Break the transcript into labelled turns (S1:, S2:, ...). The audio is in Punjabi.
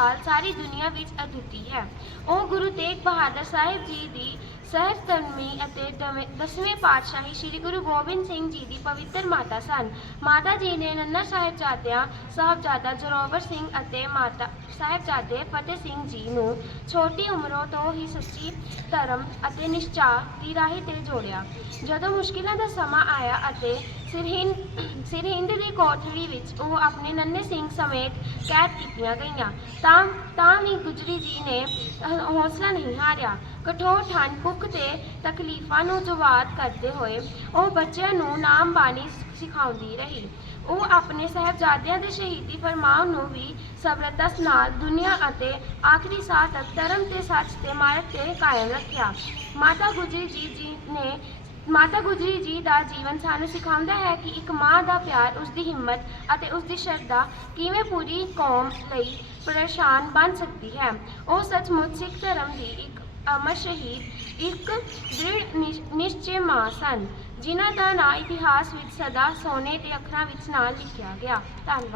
S1: ਮਿਸਾਲ ਸਾਰੀ ਦੁਨੀਆ ਵਿੱਚ ਅਦੁੱਤੀ ਹੈ। ਉਹ ਗੁਰੂ ਤੇਗ ਬਹਾਦਰ ਸਾਹਿਬ ਜੀ ਦੀ ਸਹਿਸਤਮੀ ਅਤੇ ਦਵੇਂ- ਦਸਵੇਂ ਪਾਤਸ਼ਾਹੀ ਸ੍ਰੀ ਗੁਰੂ ਗੋਬਿੰਦ ਸਿੰਘ ਜੀ ਦੀ ਪਵਿੱਤਰ ਮਾਤਾ ਸਨ। ਮਾਤਾ ਜੀ ਨੇ ਨੰਨਾ ਸਾਹਿਬਜ਼ਾਦਿਆਂ, ਸਾਹਿਬਜ਼ਾਦਾ ਜ਼ੋਰਾਵਰ ਸਿੰਘ ਅਤੇ ਮਾਤਾ ਸਾਹਿਬਜ਼ਾਦੇ ਫਤਿਹ ਸਿੰਘ ਜੀ ਨੂੰ ਛੋਟੀ ਉਮਰੋਂ ਤੋਂ ਹੀ ਸੱਚੀ ਧਰਮ ਅਤੇ ਨਿਸ਼ਚਾ ਦੀ ਰਾਹ ਤੇ ਜੋੜਿਆ। ਜਦੋਂ ਮੁਸ਼ਕਿਲਾਂ ਦਾ ਸਮਾਂ ਆਇਆ ਅਤੇ ਸਿਰਹਿੰਦ ਸਿਰਹਿੰਦ ਦੀ ਕੋਠੜੀ ਵਿੱਚ ਉਹ ਆਪਣੇ ਨੰਨੇ ਸਿੰਘ ਸਮੇਤ ਕੈਦ ਕੀਤੀਆਂ ਗਈਆਂ, ਤਾਂ ਤਾਂ ਵੀ ਗੁਜਰੀ ਜੀ ਨੇ ਹੌਸਲਾ ਨਹੀਂ ਹਾਰਿਆ। ਕਠੋਰ ਠੰਡ ਭੁੱਖ ਤੇ ਤਕਲੀਫਾਂ ਨੂੰ ਜਵਾਬ ਕਰਦੇ ਹੋਏ ਉਹ ਬੱਚਿਆਂ ਨੂੰ ਨਾਮ ਬਾਣੀ ਸਿਖਾਉਂਦੀ ਰਹੀ। ਉਹ ਆਪਣੇ ਸਹਿਬਜ਼ਾਦਿਆਂ ਦੇ ਸ਼ਹੀਦੀ ਫਰਮਾਨ ਨੂੰ ਵੀ ਸਬਰਦਸਤ ਨਾਲ ਦੁਨੀਆ ਅਤੇ ਆਖਰੀ ਸਾਹ ਤੱਕ ਧਰਮ ਤੇ ਸੱਚ ਤੇ ਮਾਰਗ ਤੇ ਕਾਇਮ ਰੱਖਿਆ। ਮਾਤਾ ਗੁਜਰੀ ਜੀ ਜੀ ਨੇ, ਮਾਤਾ ਗੁਜਰੀ ਜੀ ਦਾ ਜੀਵਨ ਸਾਨੂੰ ਸਿਖਾਉਂਦਾ ਹੈ ਕਿ ਇੱਕ ਮਾਂ ਦਾ ਪਿਆਰ ਉਸ ਦੀ ਹਿੰਮਤ ਅਤੇ ਉਸ ਦੀ ਸ਼ਰਧਾ ਕਿਵੇਂ ਪੂਰੀ ਕੌਮ ਲਈ ਪਰੇਸ਼ਾਨ ਬਣ ਸਕਦੀ ਹੈ। ਉਹ ਸੱਚਮੁੱਚ ਸਿੱਖ ਧਰਮ ਦੀ ਇੱਕ ਅਮਰ ਸ਼ਹੀਦ ਇੱਕ ਦ੍ਰਿੜ ਨਿਸ਼- ਨਿਸ਼ਚੇ ਮਾਂ ਸਨ, ਜਿਨ੍ਹਾਂ ਦਾ ਨਾਂ ਇਤਿਹਾਸ ਵਿੱਚ ਸਦਾ ਸੋਨੇ ਦੇ ਅੱਖਰਾਂ ਵਿੱਚ ਨਾਲ ਲਿਖਿਆ ਗਿਆ। ਧੰਨਵਾਦ।